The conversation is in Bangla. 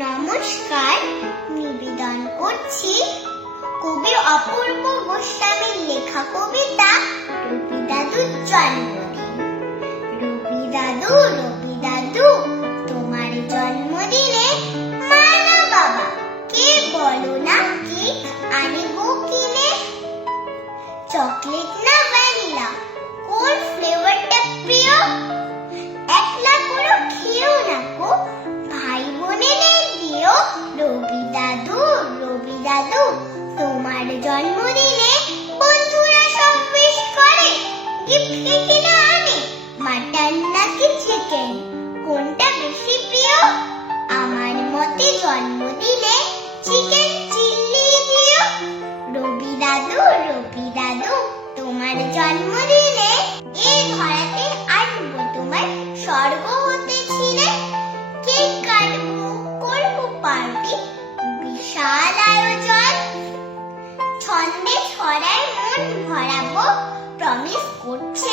নমস্কার, নিবেদন করছি কবি অপূর্ব গোস্বামীর লেখা কবিতা রবি দাদুর জন্মদিন। রবি দাদু, তোমার জন্মদিনে মা না বাবা কে বলো না কেক আনবো কিনে? চকলেট না ভ্যানিলা, কোন ফ্লেভারটা প্রিয়? একলা করে খেও না গো, ভাই বোনেদের দিও। রবি দাদু, তোমার জন্মদিনে বন্ধুরা সব উইশ করে, গিফট কে কিনে আনে, মাটন নাকি চিকেন, কোনটা বেশি প্রিয়? আমার মতে জন্মদিনে চিকেন চিলি দিও। রবি দাদু, তোমার জন্মদিনে এই ধরাতে আসবো তোমার স্বর্গ হতে ছিঁড়ে। কেক কাটবো, করবো পার্টি, বিশাল আয়োজন, ছন্দে ছড়ায় মন ভরাবো, প্রমিস করছে